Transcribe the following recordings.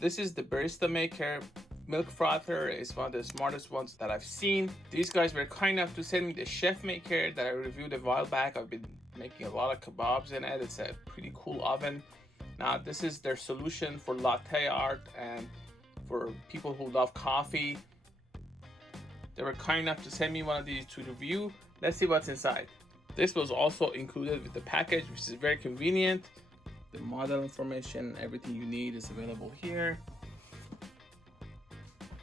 This is the BaristaMaker milk frother. It's one of the smartest ones that I've seen. These guys were kind enough to send me the ChefMaker that I reviewed a while back. I've been making a lot of kebabs in it. It's a pretty cool oven. Now this is their solution for latte art and for people who love coffee. They were kind enough to send me one of these to review. Let's see what's inside. This was also included with the package, which is very convenient. The model information, everything you need is available here.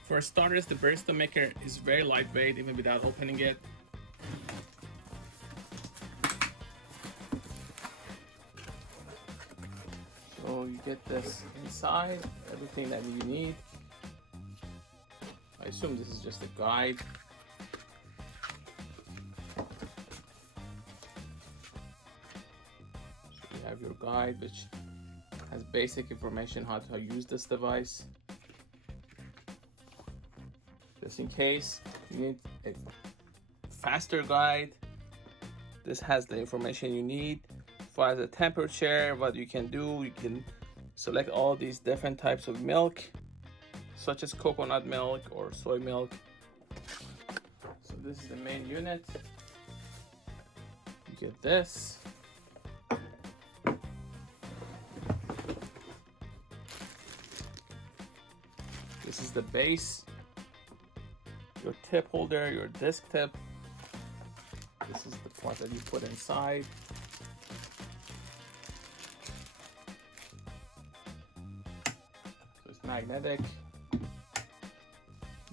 For starters, the BaristaMaker is very lightweight, even without opening it. So you get this inside, everything that you need. I assume this is just a guide. So you have your guide, which has basic information how to use this device. Just in case you need a faster guide, this has the information you need. As far as the temperature, what you can do, you can select all these different types of milk, such as coconut milk or soy milk. So this is the main unit. You get this. This is the base, your tip holder, your disc tip. This is the part that you put inside. So it's magnetic.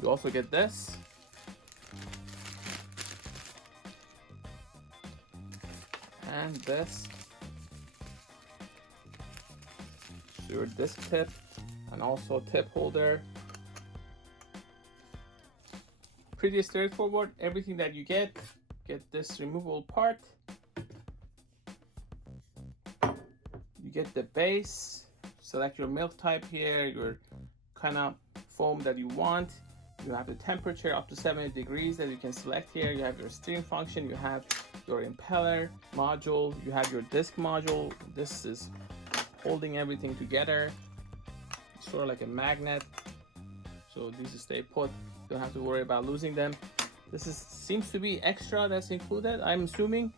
You also get this. And this. So your disc tip and also tip holder. Pretty straightforward. Everything that you get this removable part. You get the base, select your milk type here, your kind of foam that you want. You have the temperature up to 70 degrees that you can select here. You have your steering function, you have your impeller module, you have your disc module. This is holding everything together. It's sort of like a magnet. So these stay put. Don't have to worry about losing them. This seems to be extra that's included, I'm assuming.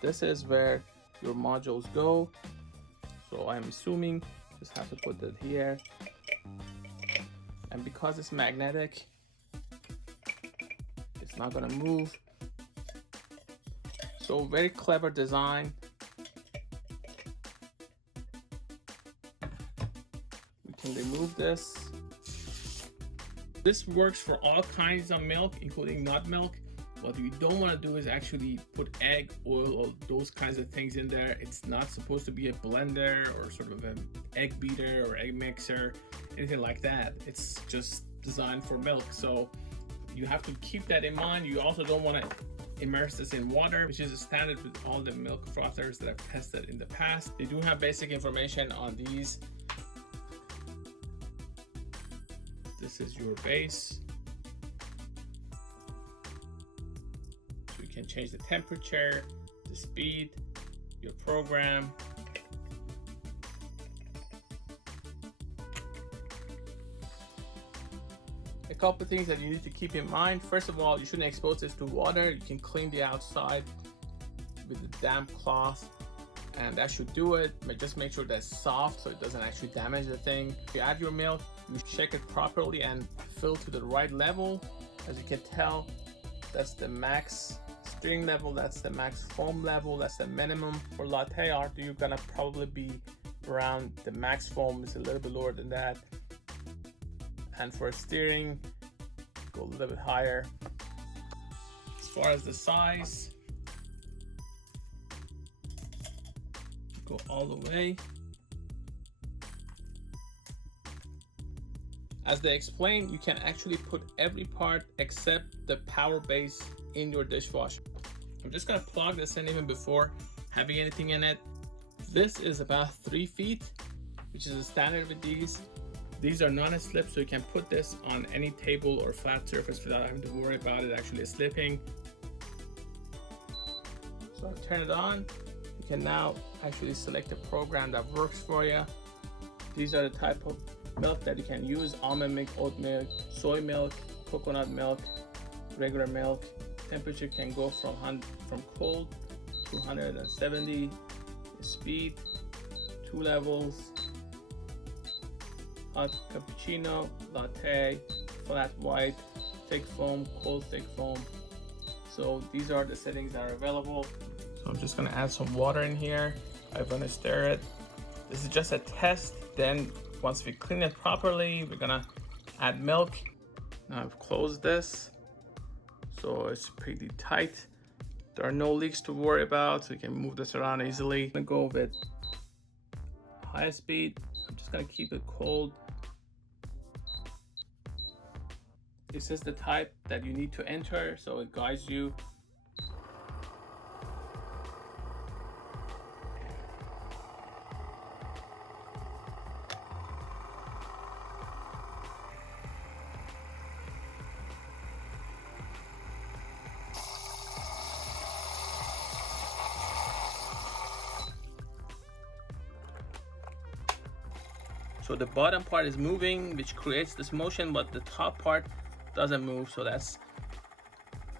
This is where your modules go. So I'm assuming just have to put that here. And because it's magnetic, it's not gonna move. So very clever design. We can remove this. This works for all kinds of milk, including nut milk. What you don't want to do is actually put egg, oil, or those kinds of things in there. It's not supposed to be a blender or sort of an egg beater or egg mixer, anything like that. It's just designed for milk. So you have to keep that in mind. You also don't want to immerse this in water, which is a standard with all the milk frothers that I've tested in the past. They do have basic information on these. This is your base. So you can change the temperature, the speed, your program. A couple things that you need to keep in mind. First of all, you shouldn't expose this to water. You can clean the outside with a damp cloth, and that should do it. But just make sure that's soft so it doesn't actually damage the thing. If you add your milk, you shake it properly and fill to the right level. As you can tell, that's the max steering level, that's the max foam level, that's the minimum. For latte art, you're gonna probably be around the max foam. Is a little bit lower than that. And for steering, go a little bit higher. As far as the size, go all the way. As they explain, you can actually put every part except the power base in your dishwasher. I'm just gonna plug this in even before having anything in it. This is about 3 feet, which is a standard with these. These are non-slip, so you can put this on any table or flat surface without having to worry about it actually slipping. So I turn it on. You can now actually select a program that works for you. These are the type of milk that you can use: almond milk, oat milk, soy milk, coconut milk, regular milk. Temperature can go from cold to 170. Speed, 2 levels: hot cappuccino, latte, flat white, thick foam, cold thick foam. So these are the settings that are available. So I'm just gonna add some water in here. I'm gonna stir it. This is just a test. Then once we clean it properly, we're gonna add milk. Now I've closed this, so it's pretty tight. There are no leaks to worry about, so you can move this around easily. I'm gonna go with high speed. I'm just gonna keep it cold. This is the type that you need to enter, so it guides you. So the bottom part is moving, which creates this motion, but the top part doesn't move. So that's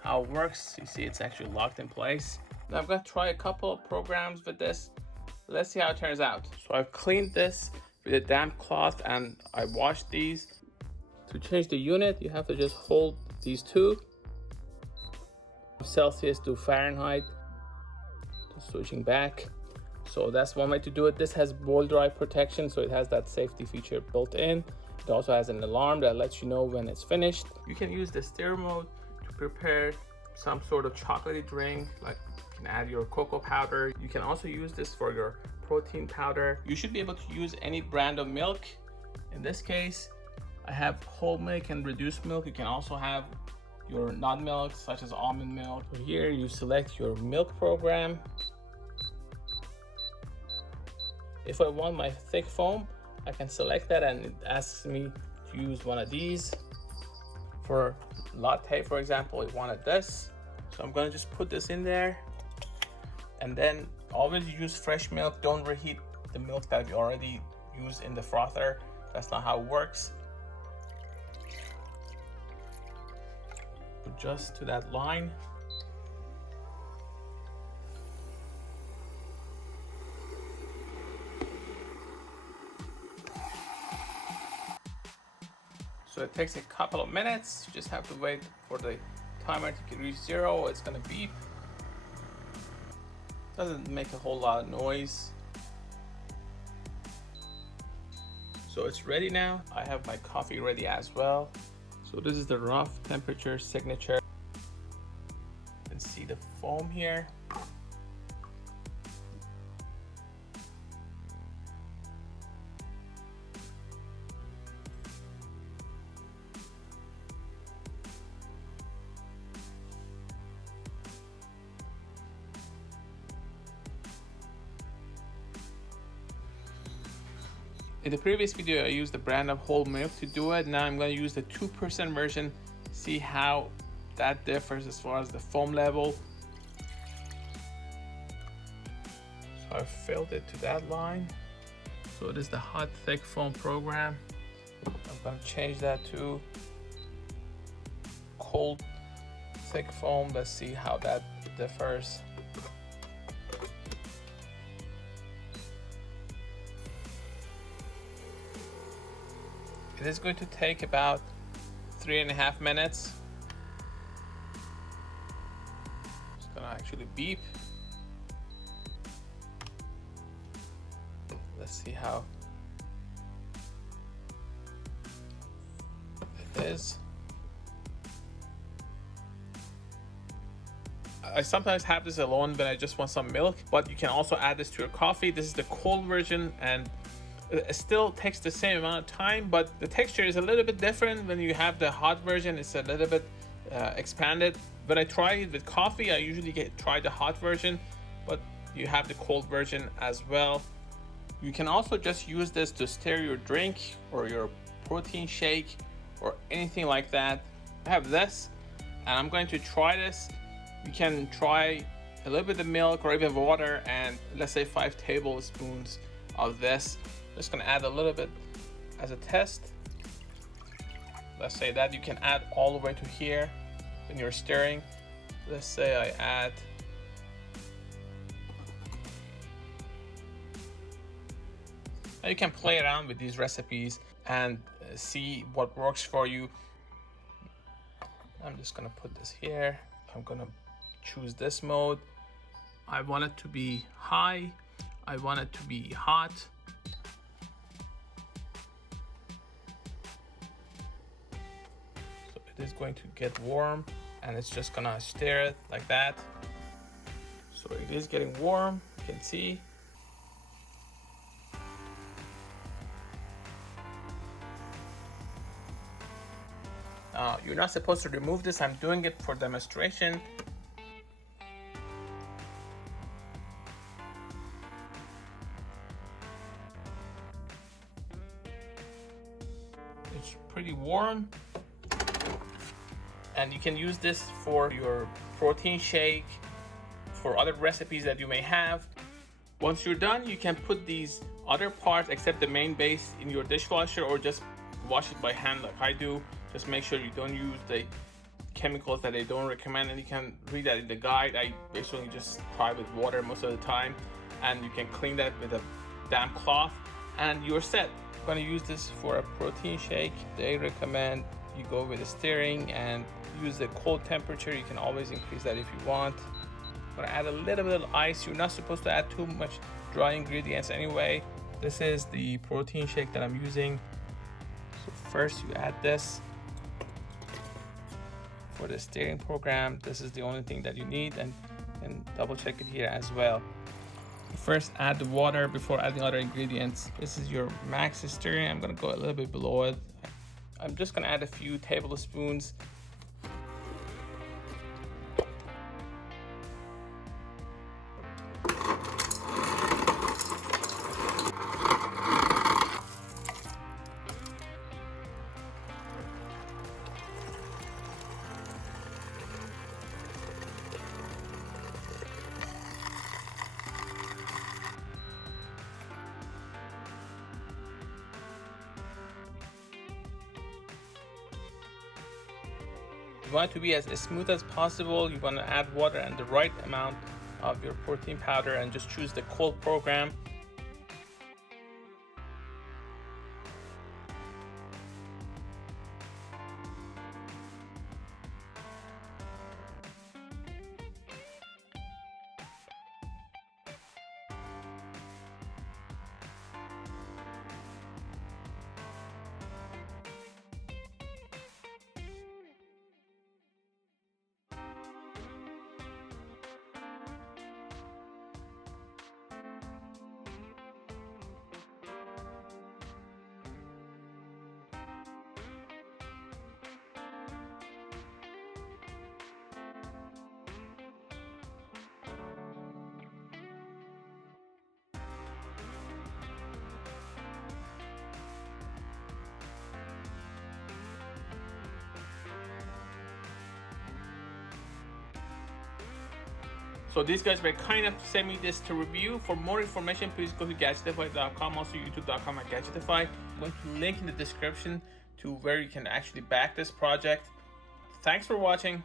how it works. You see, it's actually locked in place. Now I'm gonna try a couple of programs with this. Let's see how it turns out. So I've cleaned this with a damp cloth and I washed these. To change the unit, you have to just hold these two. Celsius to Fahrenheit. Switching back. So that's one way to do it. This has boil dry protection, so it has that safety feature built in. It also has an alarm that lets you know when it's finished. You can use the stir mode to prepare some sort of chocolatey drink, like you can add your cocoa powder. You can also use this for your protein powder. You should be able to use any brand of milk. In this case, I have whole milk and reduced milk. You can also have your nut milk, such as almond milk. So here you select your milk program. If I want my thick foam, I can select that and it asks me to use one of these. For latte, for example, I wanted this. So I'm gonna just put this in there. And then always use fresh milk. Don't reheat the milk that you already used in the frother. That's not how it works. Adjust to that line. So it takes a couple of minutes. You just have to wait for the timer to reach 0. It's gonna beep. Doesn't make a whole lot of noise. So it's ready now. I have my coffee ready as well. So this is the rough temperature signature. You can see the foam here. In the previous video, I used the brand of whole milk to do it. Now I'm going to use the 2% version, see how that differs as far as the foam level. So I filled it to that line. So it is the hot thick foam program. I'm going to change that to cold thick foam. Let's see how that differs. It is going to take about 3.5 minutes. It's gonna actually beep. Let's see how it is. I sometimes have this alone, but I just want some milk. But you can also add this to your coffee. This is the cold version, and it still takes the same amount of time, but the texture is a little bit different. When you have the hot version, it's a little bit expanded. When I try it with coffee, I usually try the hot version, but you have the cold version as well. You can also just use this to stir your drink or your protein shake or anything like that. I have this, and I'm going to try this. You can try a little bit of milk or even water, and let's say 5 tablespoons of this. Just gonna add a little bit as a test. Let's say that you can add all the way to here when you're stirring. Let's say I add now you can play around with these recipes and see what works for you. I'm just gonna put this here. I'm gonna choose this mode. I want it to be high. I want it to be hot. So it is going to get warm and it's just gonna stir it like that. So it is getting warm, you can see. You're not supposed to remove this. I'm doing it for demonstration. It's pretty warm. And you can use this for your protein shake, for other recipes that you may have. Once you're done, you can put these other parts, except the main base, in your dishwasher or just wash it by hand like I do. Just make sure you don't use the chemicals that they don't recommend, and you can read that in the guide. I basically just try with water most of the time, and you can clean that with a damp cloth and you're set. I'm gonna use this for a protein shake. They recommend you go with the stirring and use the cold temperature. You can always increase that if you want. I'm gonna add a little bit of ice. You're not supposed to add too much dry ingredients anyway. This is the protein shake that I'm using. So first you add this. For the stirring program, this is the only thing that you need, and double check it here as well. First add the water before adding other ingredients. This is your max stirring. I'm gonna go a little bit below it. I'm just gonna add a few tablespoons. You want it to be as smooth as possible. You want to add water and the right amount of your protein powder, and just choose the cold program. So these guys were kind enough to send me this to review. For more information, please go to Gadgetify.com, also youtube.com/Gadgetify. I'm going to link in the description to where you can actually back this project. Thanks for watching.